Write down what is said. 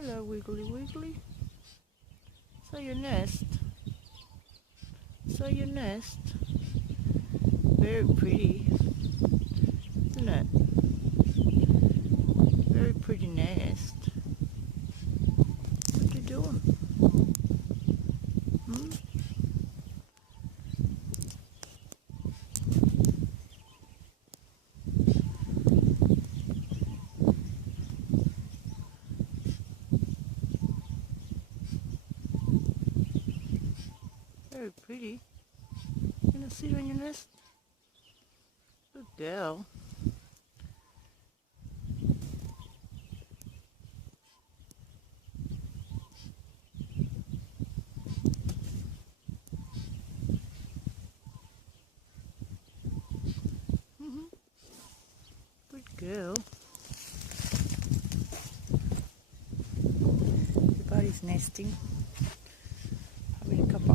Hello, Wiggly Wiggly. So your nest. So your nest. Very pretty, isn't it? Very pretty nest. What you doing? Hmm? Very pretty. You gonna sit on your nest? Good girl. Good girl. Everybody's nesting. Having a cuppa.